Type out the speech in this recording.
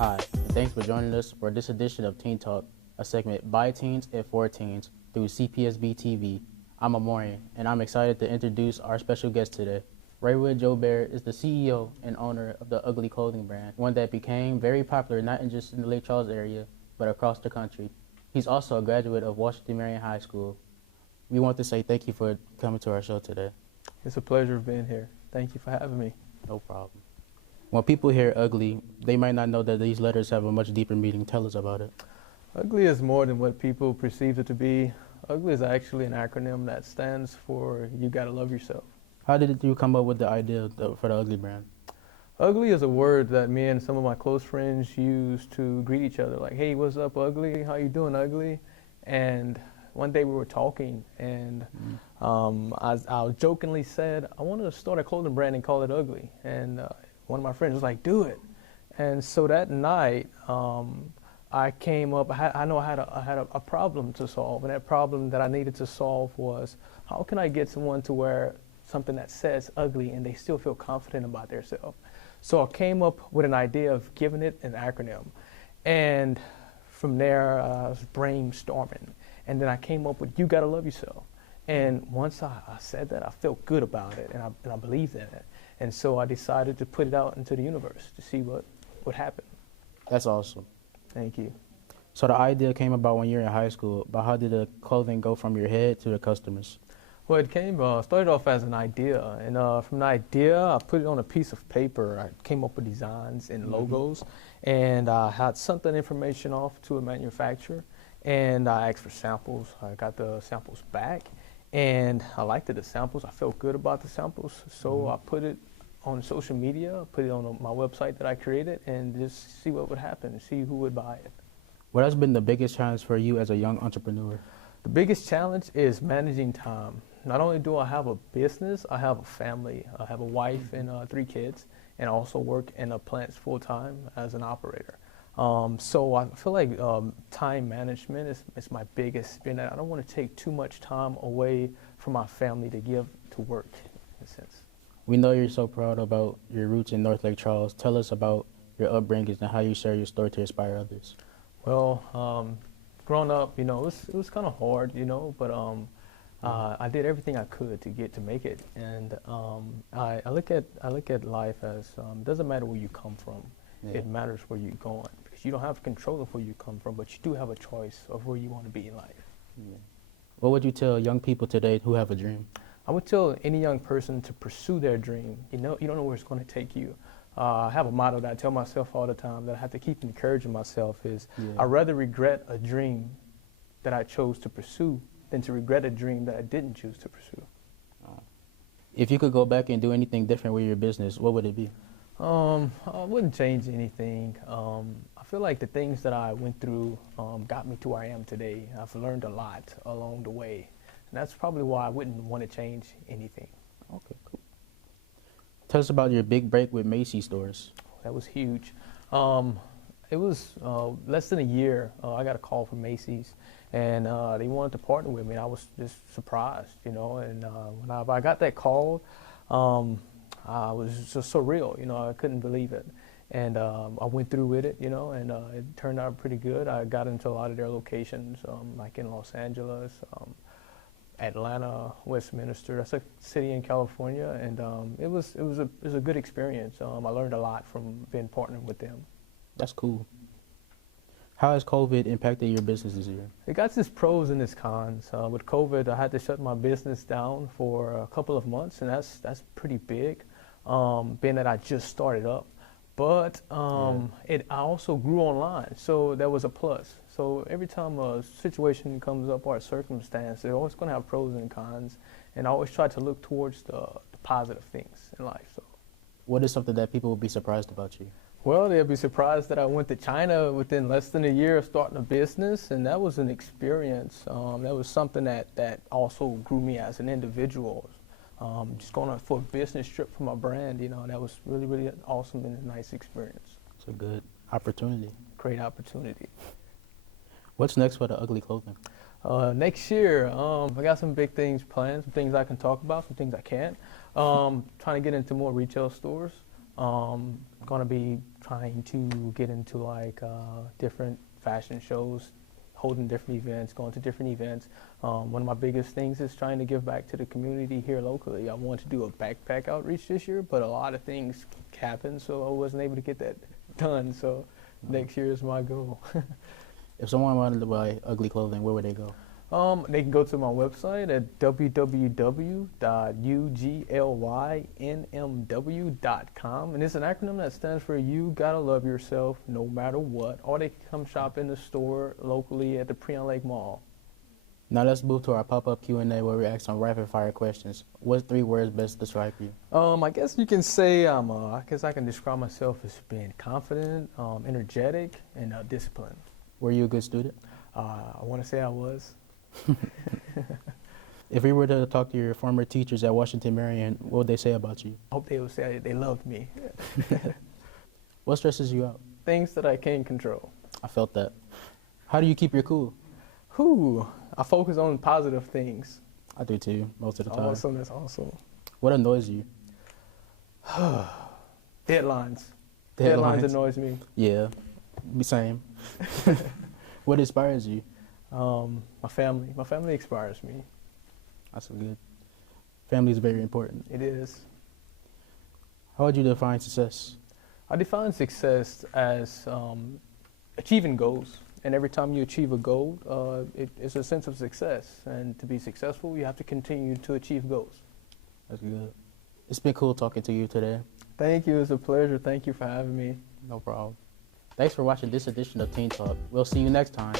Hi, and thanks for joining us for this edition of Teen Talk, a segment by teens and for teens through CPSB-TV. I'm Amorian, and I'm excited to introduce our special guest today. Raywood Joubert is the CEO and owner of the UG.L.Y clothing brand, one that became very popular not just in the Lake Charles area, but across the country. He's also a graduate of Washington-Marion High School. We want to say thank you for coming to our show today. It's a pleasure being here. Thank you for having me. No problem. When people hear UG.L.Y, they might not know that these letters have a much deeper meaning. Tell us about it. UG.L.Y is more than what people perceive it to be. UG.L.Y is actually an acronym that stands for You Gotta Love Yourself. How did you come up with the idea for the UG.L.Y brand? UG.L.Y is a word that me and some of my close friends use to greet each other. Like, hey, what's up, UG.L.Y? How you doing, UG.L.Y? And one day we were talking, and I jokingly said, I want to start a clothing brand and call it UG.L.Y. And one of my friends was like, do it. And so that night, I came up, I had a problem to solve. And that problem that I needed to solve was, how can I get someone to wear something that says UG.L.Y and they still feel confident about themselves? So I came up with an idea of giving it an acronym. And from there, I was brainstorming. And then I came up with You Gotta Love Yourself. And once I said that, I felt good about it, and I believed in it. And so I decided to put it out into the universe to see what happened. That's awesome. Thank you. So the idea came about when you were in high school, but how did the clothing go from your head to the customers? Well, it started off as an idea, and from the idea, I put it on a piece of paper. I came up with designs and logos, and I had sent that information off to a manufacturer, and I asked for samples. I got the samples back, and I liked the samples. I felt good about the samples, so I put it on social media, put it on my website that I created, and just see what would happen, see who would buy it. What has been the biggest challenge for you as a young entrepreneur? The biggest challenge is managing time. Not only do I have a business, I have a family. I have a wife and 3 kids, and I also work in a plant full-time as an operator. So I feel like time management is my biggest. I don't want to take too much time away from my family to give to work, in a sense. We know you're so proud about your roots in North Lake Charles. Tell us about your upbringing and how you share your story to inspire others. Well, growing up, it was kind of hard, but I did everything I could to make it, and I look at life as it doesn't matter where you come from, it matters where you're going, because you don't have control of where you come from, but you do have a choice of where you want to be in life. What would you tell young people today who have a dream? I would tell any young person to pursue their dream. You don't know where it's going to take you. I have a motto that I tell myself all the time that I have to keep encouraging myself is, I'd rather regret a dream that I chose to pursue than to regret a dream that I didn't choose to pursue. If you could go back and do anything different with your business, what would it be? I wouldn't change anything. I feel like the things that I went through got me to where I am today. I've learned a lot along the way. And that's probably why I wouldn't want to change anything. Okay, cool. Tell us about your big break with Macy stores. That was huge. It was less than a year. I got a call from Macy's, and they wanted to partner with me. And I was just surprised, And when I got that call, I was just surreal. I couldn't believe it. And I went through with it, and it turned out pretty good. I got into a lot of their locations, like in Los Angeles, Atlanta, Westminster. That's a city in California, and it was a good experience. I learned a lot from being partnered with them. That's cool. How has COVID impacted your business this year? It got its pros and its cons. With COVID, I had to shut my business down for a couple of months, and that's pretty big, being that I just started up. But I also grew online, so that was a plus. So every time a situation comes up or a circumstance, they're always going to have pros and cons, and I always try to look towards the positive things in life. So, what is something that people will be surprised about you? Well, they'll be surprised that I went to China within less than a year of starting a business, and that was an experience. That was something that also grew me as an individual. Just going for a business trip for my brand, that was really, really awesome and a nice experience. It's a good opportunity. Great opportunity. What's next for the UG.L.Y clothing? Next year, I got some big things planned, some things I can talk about, some things I can't. Trying to get into more retail stores. Gonna be trying to get into like different fashion shows, holding different events, going to different events. One of my biggest things is trying to give back to the community here locally. I want to do a backpack outreach this year, but a lot of things happened, so I wasn't able to get that done. So next year is my goal. If someone wanted to buy ugly clothing, where would they go? They can go to my website at www.UG.L.Y.NMW.com, and it's an acronym that stands for You Gotta Love Yourself No Matter What. Or they can come shop in the store locally at the Prion Lake Mall. Now let's move to our pop-up Q&A where we ask some rapid-fire questions. What 3 words best describe you? I guess you can say I guess I can describe myself as being confident, energetic, and disciplined. Were you a good student? I want to say I was. If we were to talk to your former teachers at Washington-Marion, what would they say about you? I hope they would say they loved me. What stresses you out? Things that I can't control. I felt that. How do you keep your cool? I focus on positive things. I do too, most of the time. Awesome, that's awesome. What annoys you? Deadlines. Deadlines annoys me. Yeah, same. What inspires you? My family. My family inspires me. That's good. Family is very important. It is. How would you define success? I define success as achieving goals. And every time you achieve a goal, it's a sense of success. And to be successful, you have to continue to achieve goals. That's good. It's been cool talking to you today. Thank you. It's a pleasure. Thank you for having me. No problem. Thanks for watching this edition of Teen Talk. We'll see you next time.